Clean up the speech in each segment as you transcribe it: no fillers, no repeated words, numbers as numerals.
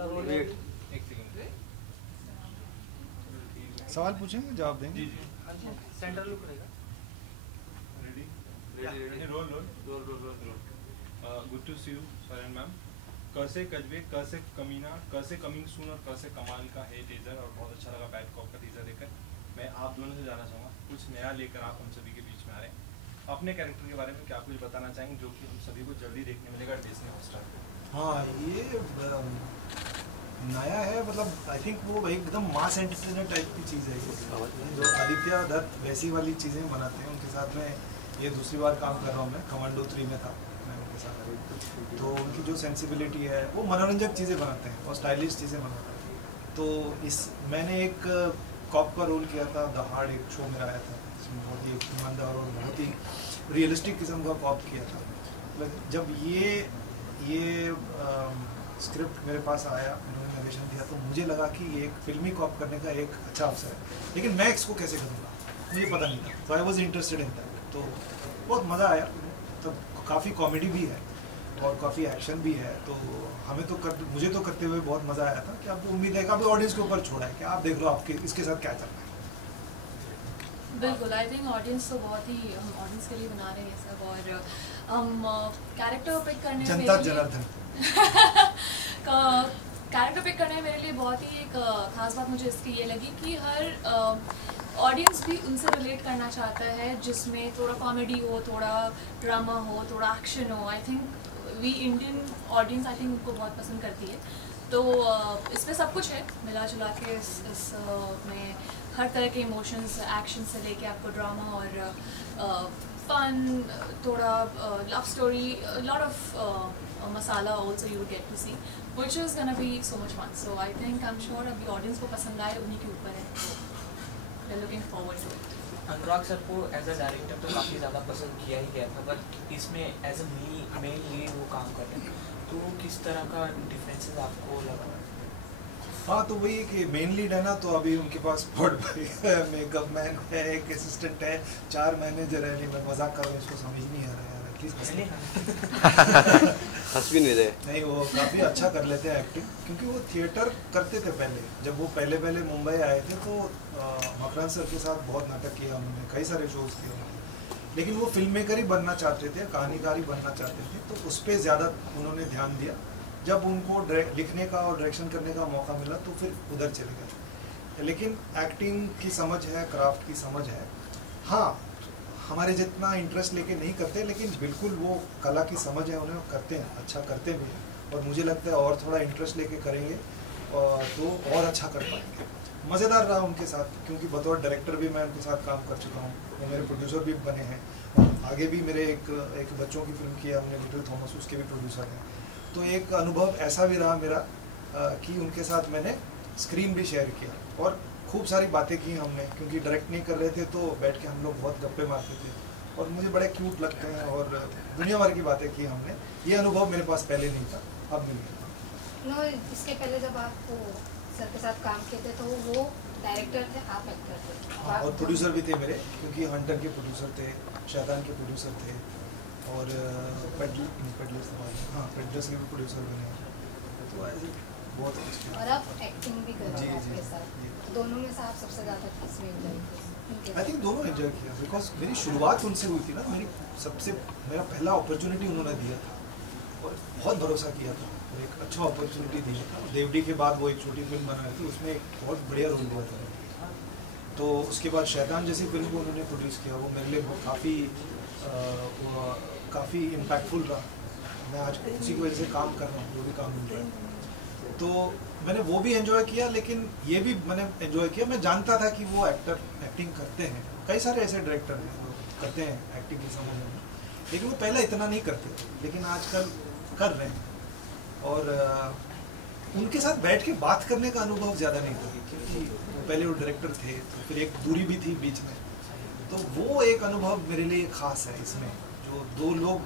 एक सेकंड, सवाल पूछेंगे जवाब देंगे। सेंटर लुक रहेगा। Ready ready roll roll roll roll roll roll. Good to see you Saren ma'am. कैसे कजबे, कैसे कमीना, कैसे कमिंग सून और कैसे कमाल का है टीजर, और बहुत अच्छा लगा बैड कॉप का टीजर देखकर। मैं आप दोनों से जानना चाहूँगा, कुछ नया लेकर आप हम सभी के बीच में आ रहे हैं, अपने कैरेक्टर के बारे में क्या कुछ बताना चाहेंगे जो कि हम सभी को जल्दी देखने मिलेगा डिज्नी हॉटस्टार पे? हाँ, ये नया है, मतलब आई थिंक वो एकदम मास एंटरटेनर टाइप की चीज़ है ये। जो आदित्य दत्त वैसी वाली चीज़ें बनाते हैं, उनके साथ में ये दूसरी बार काम कर रहा हूँ मैं। कमांडो 3 में था मैं उनके साथ, तो उनकी जो सेंसिबिलिटी है, वो मनोरंजक चीज़ें बनाते हैं और स्टाइलिश चीज़ें बनाते हैं। तो मैंने एक कॉप का रोल किया था, द हार्ड, एक शो मेरा आया था, इसमें बहुत ही ईमानदार और बहुत ही रियलिस्टिक किस्म का कॉप किया था। जब ये स्क्रिप्ट मेरे पास आया, उन्होंने नरेशन दिया, तो मुझे लगा कि ये एक फिल्मी कॉप करने का एक अच्छा अवसर है, लेकिन मैं इसको कैसे करूँगा मुझे पता नहीं था। तो I was interested in that, तो बहुत मज़ा आया। तो काफ़ी कॉमेडी भी है और काफ़ी एक्शन भी है, तो मुझे तो करते हुए बहुत मज़ा आया था। कि आपको उम्मीद है कि आप ऑडियंस के ऊपर छोड़ा है कि आप देख लो आपके इसके साथ क्या चल रहा है। बिल्कुल, आई थिंक ऑडियंस तो बहुत ही, हम ऑडियंस के लिए बना रहे हैं सब, और हम कैरेक्टर पिक करने जनता जनार्दन कैरेक्टर पिक करने में मेरे लिए बहुत ही एक खास बात मुझे इसकी ये लगी कि हर ऑडियंस भी उनसे रिलेट करना चाहता है, जिसमें थोड़ा कॉमेडी हो, थोड़ा ड्रामा हो, थोड़ा एक्शन हो। I think we Indian audience I think उनको बहुत पसंद करती है। तो इसमें सब कुछ है मिला जुला के, इस में हर तरह के इमोशंस, एक्शन से लेके आपको ड्रामा और फन, थोड़ा love story, lot of masala also you get to see, which is gonna be so much fun. So I think I'm sure अभी ऑडियंस को पसंद आए, उन्हीं के ऊपर है। We're looking forward to it. Anurag sir को एज अ डायरेक्टर तो काफ़ी ज़्यादा पसंद किया ही गया था, बट इसमें एज अ मेन लीड वो काम कर रहे हैं, तो किस तरह का डिफरेंसेस आपको लगा? हाँ, तो वही कि मेन लीड है ना, तो अभी उनके पास स्पॉट बॉय है, मेकअप मैन है, एक असिस्टेंट है, 4 मैनेजर है। नहीं, मैं मजाक कर रहा हूँ, इसको समझ नहीं आ रहा है यार, प्लीज हंस भी नहीं रहे। नहीं, वो काफ़ी अच्छा कर लेते हैं एक्टिंग, क्योंकि वो थिएटर करते थे पहले। जब वो पहले मुंबई आए थे तो मकरान सर के साथ बहुत नाटक किया उन्होंने, कई सारे शोज किए उन्होंने, लेकिन वो फिल्म मेकर ही बनना चाहते थे, कहानीकार ही बनना चाहते थे, तो उस पर ज़्यादा उन्होंने ध्यान दिया। जब उनको लिखने का और डायरेक्शन करने का मौका मिला तो फिर उधर चले गए। लेकिन एक्टिंग की समझ है, क्राफ्ट की समझ है। हाँ, हमारे जितना इंटरेस्ट लेके नहीं करते, लेकिन बिल्कुल वो कला की समझ है, उन्हें करते हैं, अच्छा करते भी हैं। और मुझे लगता है और थोड़ा इंटरेस्ट लेके करेंगे तो और अच्छा कर पाएंगे। मज़ेदार रहा उनके साथ, क्योंकि बतौर डायरेक्टर भी मैं उनके साथ काम कर चुका हूँ, वो मेरे प्रोड्यूसर भी बने हैं। आगे भी मेरे एक बच्चों की फिल्म की है हमने, लिटिल थॉमस, उसके भी प्रोड्यूसर हैं। तो एक अनुभव ऐसा भी रहा मेरा कि उनके साथ मैंने स्क्रीन भी शेयर किया और खूब सारी बातें की हमने, क्योंकि डायरेक्ट नहीं कर रहे थे तो बैठ के हम लोग बहुत गप्पे मारते थे और मुझे बड़े क्यूट लगते हैं, और दुनिया भर की बातें की हमने। ये अनुभव मेरे पास पहले नहीं था, अब मिल गया। इसके पहले जब आप सर के साथ काम किए थे तो वो डायरेक्टर थे, आप एक्टर थे। हाँ, और प्रोड्यूसर भी थे मेरे, क्योंकि हंटर के प्रोड्यूसर थे, शैतान के प्रोड्यूसर थे, और पेडलर्स के भी प्रोड्यूसर बने। तो ऐसे बहुत अच्छे। और आप एक्टिंग भी कर रहे हैं आपके साथ, दोनों में से आप सबसे ज़्यादा किसमें एंजॉय किया? आई थिंक दोनों एंजॉय किया, बिकॉज मेरी शुरुआत उनसे हुई थी ना। मेरा पहला अपॉर्चुनिटी उन्होंने दिया था और बहुत भरोसा किया था, और एक अच्छा अपॉर्चुनिटी दिया था। देवडी के बाद वो एक छोटी फिल्म बनाई थी, उसमें एक बहुत बढ़िया रोल दिया था। तो उसके बाद शैतान जैसी फिल्म को उन्होंने प्रोड्यूस किया, वो मेरे लिए काफ़ी इम्पैक्टफुल रहा। मैं आज उसी की वजह से काम कर रहा हूँ, जो भी काम मिल रहा है। तो मैंने वो भी एंजॉय किया, लेकिन ये भी मैंने एंजॉय किया। मैं जानता था कि वो एक्टिंग करते हैं, कई सारे ऐसे डायरेक्टर हैं जो करते हैं एक्टिंग के संबंध में, लेकिन वो पहले इतना नहीं करते थे, लेकिन आजकल कर रहे हैं। और उनके साथ बैठ के बात करने का अनुभव ज़्यादा नहीं था, क्योंकि पहले वो डायरेक्टर थे, तो फिर एक दूरी भी थी बीच में। तो वो एक अनुभव मेरे लिए खास है इसमें, जो दो लोग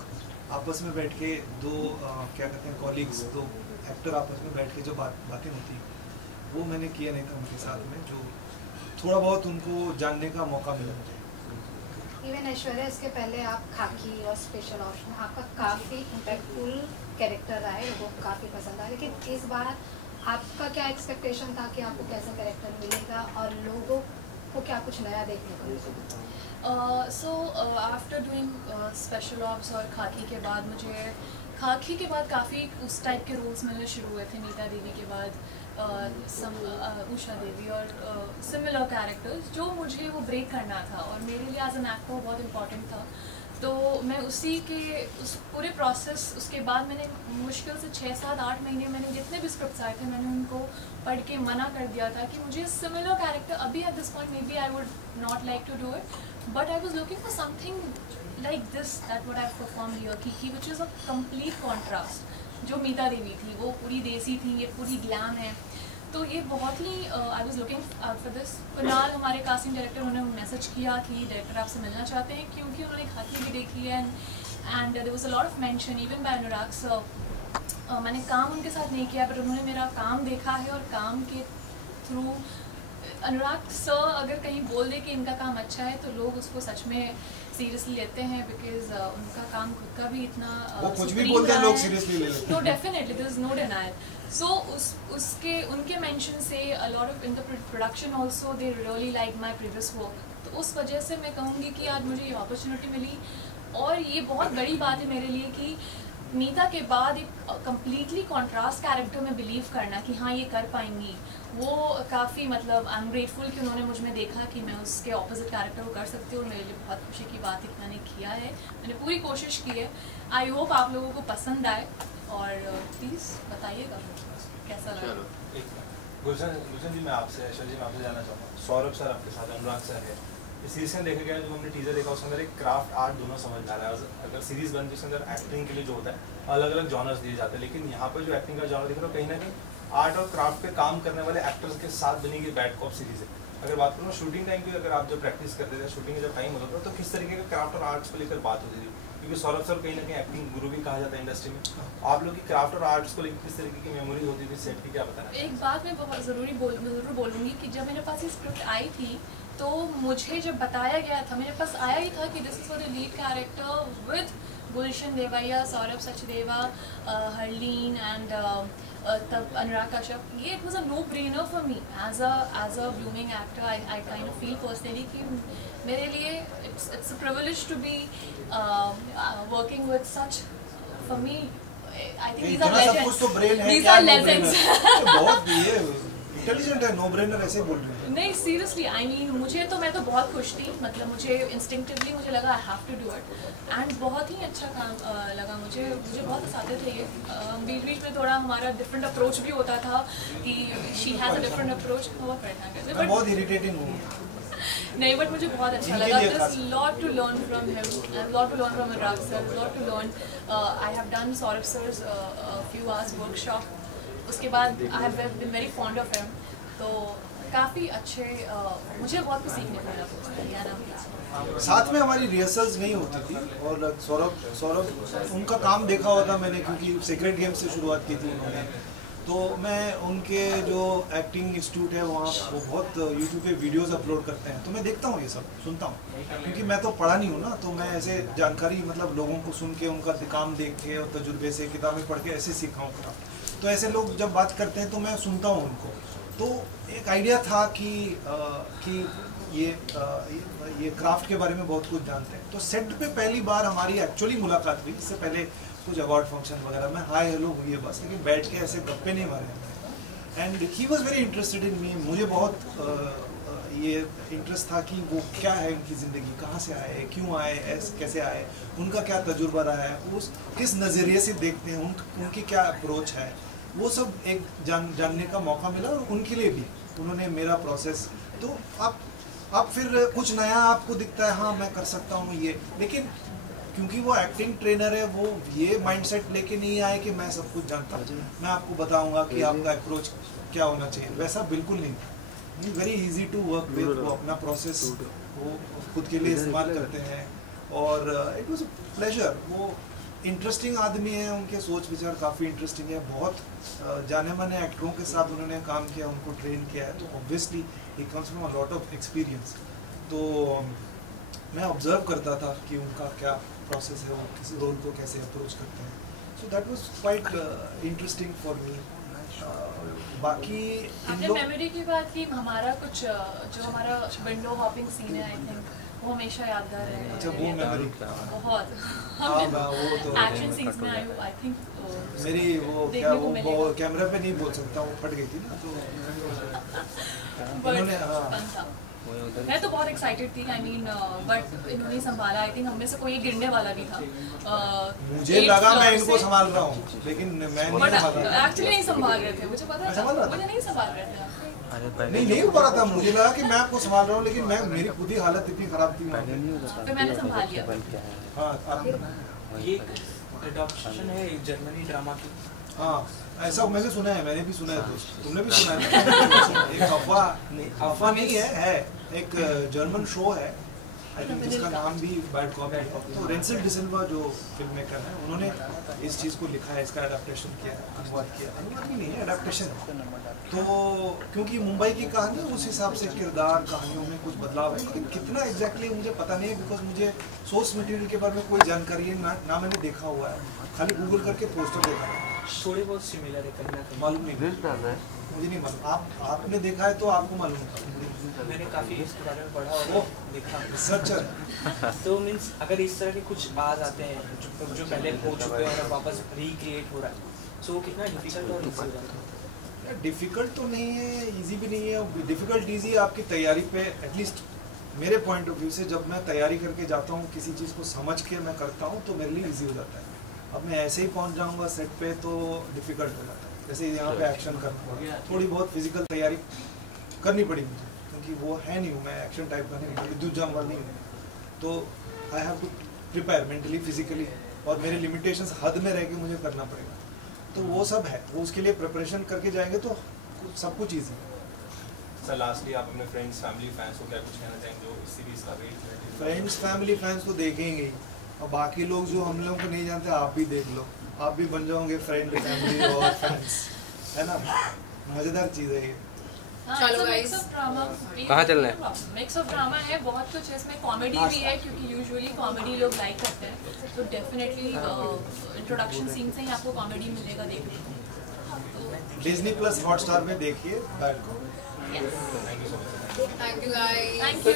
आपस में बैठ के, क्या कहते हैं, कॉलीग्स, दो एक्टर आपस में बैठ के जो बातें होती, वो मैंने किया नहीं था उनके साथ में। जो थोड़ा बहुत उनको जानने का मौका मिला मुझे। इवन ऐश्वर्या, इसके पहले आप खाकी और स्पेशल ऑप्शन, आपका काफ़ी इम्पैक्टफुल कैरेक्टर रहा है, लोगों को काफ़ी पसंद आया, लेकिन इस बार आपका क्या एक्सपेक्टेशन था कि आपको कैसा कैरेक्टर मिलेगा और लोगों को क्या कुछ नया देखने को मिलेगा? So after doing special ops और खाकी के बाद मुझे खाकी के बाद काफ़ी उस टाइप के रोल्स मिलने शुरू हुए थे। नीता देवी के बाद उषा देवी और सिमिलर कैरेक्टर्स जो मुझे वो ब्रेक करना था और मेरे लिए एज एन एक्टर बहुत इम्पॉर्टेंट था। तो मैं उसी के उस पूरे प्रोसेस उसके बाद मैंने मुश्किल से 6, 7, 8 महीने मैंने जितने भी स्क्रिप्ट्स आए थे मैंने उनको पढ़ के मना कर दिया था कि मुझे सिमिलर कैरेक्टर अभी at this point may be I would not like to do it, but I was looking for something like this that what I perform here की which is a complete contrast. जो मीता देवी थी वो पूरी देसी थी, ये पूरी ग्लैम है। तो ये बहुत ही I was looking out for this. Kunal हमारे कास्टिंग डायरेक्टर उन्होंने मैसेज किया कि डायरेक्टर आपसे मिलना चाहते हैं क्योंकि उन्होंने खाकी भी देखी है and there was a lot of mention even by Anurag sir. मैंने काम उनके साथ नहीं किया बट उन्होंने मेरा काम देखा है और काम के थ्रू अनुराग सर अगर कहीं बोल दे कि इनका काम अच्छा है तो लोग उसको सच में सीरियसली लेते हैं बिकॉज उनका काम खुद का भी इतना वो कुछ भी बोलते हैं लोग सीरियसली ले लेते हैं। तो definitely there is no denial. So उसके उनके मेंशन से a lot of in the production also they really like my previous work. तो उस वजह से मैं कहूँगी कि आज मुझे ये अपॉर्चुनिटी मिली और ये बहुत बड़ी बात है मेरे लिए कि नीता के बाद एक कम्प्लीटली कॉन्ट्रास्ट कैरेक्टर में बिलीव करना कि हाँ ये कर पाएंगी, वो काफ़ी मतलब आई एम ग्रेटफुल कि उन्होंने मुझ में देखा कि मैं उसके ऑपोजिट कैरेक्टर को कर सकती हूँ और मेरे लिए बहुत खुशी की बात है कि मैंने किया है, मैंने पूरी कोशिश की है। आई होप आप लोगों को पसंद आए और प्लीज़ बताइएगा कैसा लगा। गुलशन जी, मैं आपसे ऐशा जी मैं आपसे जानना चाहूँगा, सौरभ सर आपके साथ, अनुराग सर है, इस सीरीज में देखा गया जो हमने टीजर देखा उसके अंदर एक क्राफ्ट आर्ट दोनों समझ में आ रहा है। अगर सीरीज बन जिसके अंदर एक्टिंग के लिए जो होता है अलग अलग जॉनर्स दिए जाते हैं, लेकिन यहाँ पर जो एक्टिंग का जॉनर दिख रहा है कहीं ना कहीं आर्ट और क्राफ्ट पे काम करने वाले एक्टर्स के साथ बनी गई बैड कॉप सीरीज है। अगर बात करूँ शूटिंग टाइम की, अगर आप जब प्रैक्टिस करते थे, शूटिंग का जब टाइम होता था तो किस तरीके का क्राफ्ट और आर्ट्स को लेकर बात होती थी? क्योंकि सौरभ सर कहीं ना कहीं एक्टिंग गुरु भी कहा जाता है इंडस्ट्री में, आप लोग की क्राफ्ट और आर्ट्स को लेकर किस तरीके की मेमोरी होती थी सेट की, क्या बताना? एक बात मैं बहुत ज़रूर बोलूँगी कि जब मेरे पास ये स्क्रिप्ट आई थी तो मुझे जब बताया गया था मेरे पास आया ही था कि this is for the lead character with Gulshan Devaiah, Saurabh Sachdeva, Harleen and तब अनुराग कश्यप। ये it was a no brainer for me as a blooming actor. I kind of feel personally कि मेरे लिए it's a privilege to be working with such for me. I think these are legends, these are legends. बहुत ये intelligent है, no brainer ऐसे बोल रहे हैं। नहीं सीरियसली आई मीन मैं तो बहुत खुश थी, मतलब मुझे इंस्टिंक्टिवली मुझे लगा I have to do it and बहुत ही अच्छा काम लगा मुझे बहुत पसंद थे ये। बीच बीच में थोड़ा हमारा डिफरेंट अप्रोच भी होता था कि she has a different approach. बहुत इरिटेटिंग हूँ नहीं बट मुझे बहुत अच्छा लगा। There's lot to learn from him, lot to learn from Anurag sir, lot to learn. I have done Saurabh sir's few hours workshop. उसके बाद I have been very fond of him. तो काफ़ी अच्छे मुझे बहुत कुछ सीखने को मिला। साथ में हमारी रिहर्सल्स नहीं होती थी और सौरभ उनका काम देखा हुआ था मैंने, क्योंकि सीक्रेट गेम से शुरुआत की थी उन्होंने। तो मैं उनके जो एक्टिंग इंस्टीट्यूट है वहाँ वो बहुत यूट्यूब पे वीडियोस अपलोड करते हैं, तो मैं देखता हूँ, ये सब सुनता हूँ, क्योंकि मैं तो पढ़ा नहीं हूँ ना, तो मैं ऐसे जानकारी मतलब लोगों को सुन के उनका काम देख के और तजुर्बे से किताबें पढ़ के ऐसे सीखा हूँ। तो ऐसे लोग जब बात करते हैं तो मैं सुनता हूँ उनको। तो एक आइडिया था कि ये क्राफ्ट के बारे में बहुत कुछ जानते हैं। तो सेट पे पहली बार हमारी एक्चुअली मुलाकात हुई, इससे पहले कुछ अवार्ड फंक्शन वगैरह में हाय हेलो हुई है बस, लेकिन बैठ के ऐसे गप्पे नहीं मारे। And he was very interested in me. मुझे बहुत ये इंटरेस्ट था कि वो क्या है उनकी ज़िंदगी, कहाँ से आए, क्यों आए, कैसे आए, उनका क्या तजुर्बा रहा है, उस किस नज़रिए से देखते हैं, उनकी क्या अप्रोच है, वो सब एक जानने का मौका मिला। और उनके लिए भी उन्होंने मेरा प्रोसेस, तो आप फिर कुछ नया आपको दिखता है, हाँ मैं कर सकता हूँ ये, लेकिन क्योंकि वो एक्टिंग ट्रेनर है, वो ये माइंडसेट लेके नहीं आए कि मैं सब कुछ जानता हूँ, मैं आपको बताऊंगा कि आपका अप्रोच क्या होना चाहिए, वैसा बिल्कुल नहीं। Very easy to work with, वो अपना प्रोसेस वो खुद के लिए इस्तेमाल करते हैं और इट वाज अ प्लेजर। वो इंटरेस्टिंग आदमी है, उनके सोच विचार काफ़ी इंटरेस्टिंग है, बहुत जाने माने एक्टरों के साथ उन्होंने काम किया, उनको ट्रेन किया है, तो obviously he comes from a lot of experience. तो मैं ऑब्जर्व करता था कि उनका क्या प्रोसेस है, वो किसी रोल को कैसे अप्रोच करते हैं। So that was quite interesting for me. बाकी आपने मेमोरी की बात की, हमारा कुछ जो हमारा विंडो हॉपिंग सीन है, आई थिंक वो हमेशा यादगार रहेगा। अच्छा वो मेमोरी बहुत वो तो एक्शन सीन्स में आई थिंक मेरी वो क्या वो कैमरा पे नहीं बोल सकता, वो फट गई थी ना, तो इन्होंने मैं तो बहुत एक्साइटेड थी, आई मीन बट इन्होंने संभाला। आई थिंक हमें से कोई गिरने वाला भी था। मुझे लगा मैं इनको संभाल रहा हूँ, लेकिन मैं नहीं संभाल रहा। एक्चुअली नहीं संभाल रहे थे, मुझे पता था, मुझे नहीं संभाल रहे थे। नहीं हो रहा था, मुझे लगा कि मैं आपको संभाल रहा हूँ, लेकिन मैं मेरी खुद ही हालत इतनी खराब थी, फिर मैंने संभाल लिया। हाँ ये एडॉप्शन है जर्मनी ड्रामा की। हाँ ऐसा मैंने सुना है, मैंने भी सुना है, दोस्त तुमने भी सुना है। एक अफवाह नहीं है एक जर्मन शो है, आई थिंक जिसका नाम भी बैड कॉपी है। तो रेंसिल डिसिल्वा जो फिल्म मेकर है, उन्होंने इस चीज़ को लिखा है, इसका अडेप्टेशन किया है, अनुवाद किया। अनुवाद भी नहीं है, अडेप्टेशन। तो क्योंकि मुंबई की कहानी उस हिसाब से किरदार कहानियों में कुछ बदलाव है, लेकिन कितना एग्जैक्टली मुझे पता नहीं है, बिकॉज मुझे सोर्स मटेरियल के बारे में कोई जानकारी है ना मैंने देखा हुआ है, खाली गूगल करके पोस्टर देखा है। थोड़े बहुत सिमिलर है, कहीं ना कहीं मालूम नहीं, मुझे नहीं मालूम। आपने देखा है तो आपको मालूम होगा। मैंने काफ़ी इसके बारे में पढ़ा और देखा। रिसर्चर तो मीन्स अगर इस तरह के कुछ आ जाते हैं जो पहले हो चुके हैं और वापस रिक्रिएट हो रहा है, सो वो कितना डिफिकल्ट और ईजी हो जाता है? डिफिकल्ट तो नहीं है, इजी भी नहीं है। डिफिकल्ट इजी आपकी तैयारी पे, एटलीस्ट मेरे पॉइंट ऑफ व्यू से जब मैं तैयारी करके जाता हूँ, किसी चीज़ को समझ के मैं करता हूँ, तो मेरे लिए इजी हो जाता है। अब मैं ऐसे ही पहुँच जाऊँगा सेट पे तो डिफिकल्ट हो जाता है। जैसे यहाँ पे एक्शन करना, थोड़ी बहुत फिजिकल तैयारी करनी पड़ी मुझे, क्योंकि वो है नहीं हूँ मैं, एक्शन टाइप का नहीं, विद्युत जाम वाला नहीं हूँ। तो I have to prepare mentally physically, और मेरे लिमिटेशंस हद में रह के मुझे करना पड़ेगा। तो वो सब है, वो उसके लिए प्रिपरेशन करके जाएंगे तो सब कुछ ईजी है। सर लास्टली आप अपने फ्रेंड्स फैमिली फैंस को क्या कुछ कहना चाहेंगे जो इस सीरीज का वेट कर रहे हैं? फ्रेंड्स फैमिली फैंस तो देखेंगे ही, और बाकी लोग जो हम लोगों को नहीं जानते आप भी देख लो, आप भी बन जाओगे फ्रेंड फैमिली और फैंस, है ना? मज़ेदार चीज़ है ये। चलो गाइस, कहाँ चल रहे हैं? मिक्स ऑफ ड्रामा है, बहुत कुछ है इसमें, कॉमेडी भी है क्योंकि यूजुअली कॉमेडी लोग लाइक करते हैं, तो डेफिनेटली इंट्रोडक्शन सीन से ही आपको कॉमेडी मिलेगा देखने को। डिज्नी प्लस हॉटस्टार में देखिए बैड को। Yes, thank you guys. Thank you.